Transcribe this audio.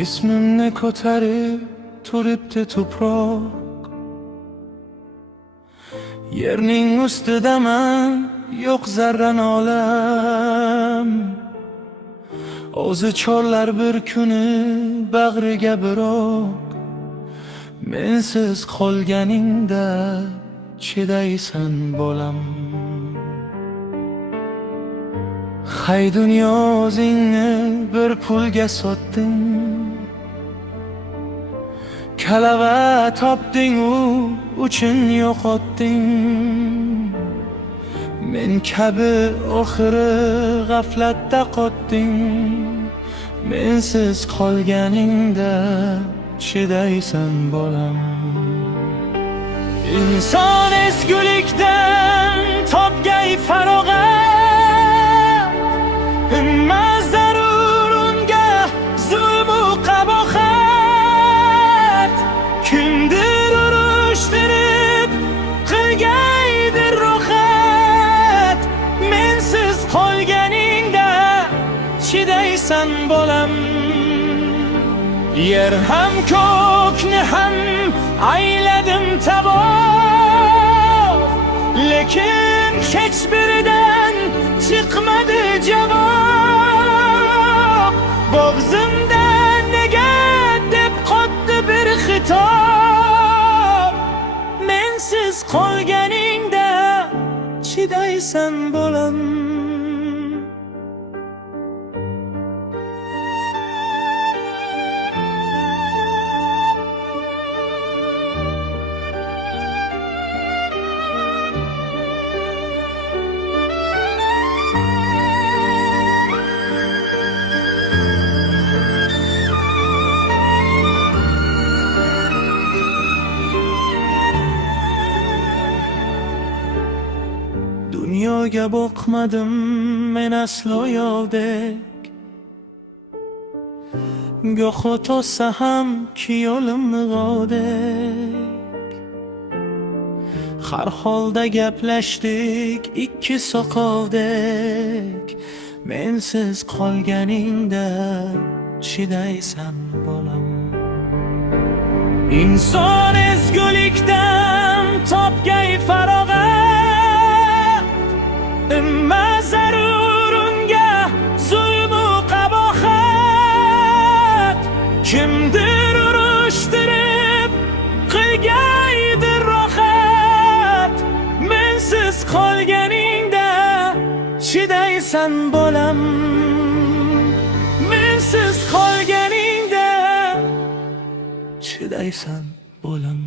Jismimni ko'tarib turibdi tuproq, yerning ustidaman, yo'q zarra nolam. O'zi chorlar bir kuni bag'riga biroq, mensiz qolganingda chidaysan bolam. Hay dunyo, o'zingni bir pulga sotding, kalava topding, u uchun yo'qotding. Men kabi oxiri g'aflatda qotding, mensiz qolganingda chidaysan bolam. Inson ezgulikdan topgay farog'at, emas zarur unga zulmu qabohat. Kimdir urushtirib qilgaydir rohat, mensiz qolganingda chidaysan bolam. Yer ham ko'kni ham ayladim taboq, lekin hech biridan chiqmadi javob. Bo'g'zimda nega deb qotdi bir xitob, mensiz qolganingda chidaysan bolam. Dunyoga boqmadim men aslo yovdek, go'ho to'ssa ham ki yo'limni g'ovdek. Har holda gaplashdik ikki soqovdek, mensiz qolganingda chidaysan bolam. Inson ezgulikdan topgay farog'at, emas zarur unga zulmu qabohat. Kimdir urushtirib qilgaydir rohat, mensiz qolganingda chidaysan bolam. Mensiz qolganingda chidaysan bolam.